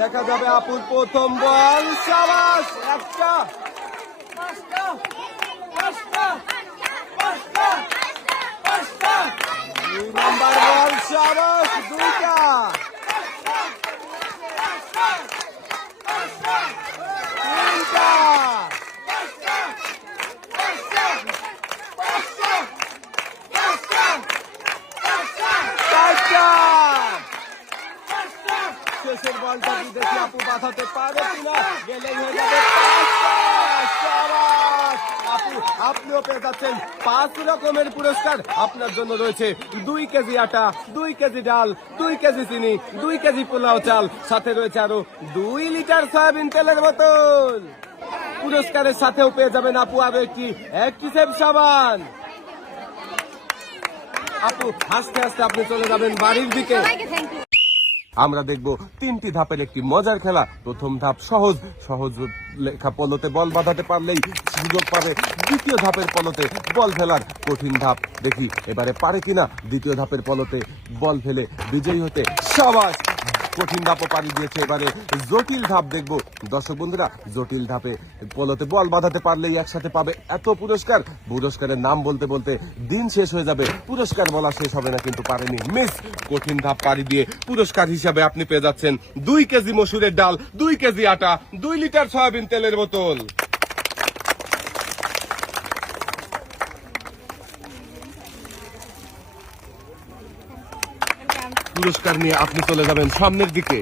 দেখা যাবে আপুর প্রথম বল। সাবাস, একটা। 2 নম্বর বল। সাবাস, দুইটা। 3টা। 4টা। শেষের বলটা কি দেখি আপু বাঁধাতে পারে কিনা। গেলেই হয়ে যাবে 5টা। সাবাস আপু, আপনিও পেয়ে যাচ্ছেন 5 রকমের পুরস্কার। আপনার জন্য রয়েছে 2 কেজি আটা, 2 কেজি ডাল, 2 কেজি চিনি, 2 কেজি পোলাও চাল, সাথে রয়েছে আরো 2 লিটার সয়াবিন তেলের বোতল। পুরস্কারের সাথেও পেয়ে যাবেন আপু আরো একটি অ্যাক্টিসেভ সাবান। আপু হাসতে হাসতে আপনি চলে যাবেন বাড়ির দিকে। আমরা দেখব 3টি ধাপের একটি মজার খেলা। প্রথম ধাপ সহজ সহজ লেখা পলতে বল বাঁধাতে পারলেই সুযোগ পাবে দ্বিতীয় ধাপের পলতে বল ফেলার। কঠিন ধাপ দেখি এবারে পারে কিনা দ্বিতীয় ধাপের পলতে বল ফেলে বিজয়ী হতে। সাবাস, কঠিন ধাপও পাড়ি দিয়েছে। এবারে জটিল ধাপ দেখব। দর্শক বন্ধুরা, জটিল ধাপে পলতে বল বাঁধাতে পারলেই একসাথে পাবে এত পুরস্কার। পুরস্কারের নাম বলতে বলতে দিন শেষ হয়ে যাবে, পুরস্কার বলা শেষ হবে না, কিন্তু পারেনি মিস। কঠিন ধাপ পাড়ি দিয়ে পুরস্কার হিসাবে আপনি পেয়ে যাচ্ছেন 2 কেজি মসুরের ডাল, 2 কেজি আটা, 2 লিটার সয়াবিন তেলের বোতল। পুরস্কার নিয়ে আপনি চলে যাবেন সামনের দিকে।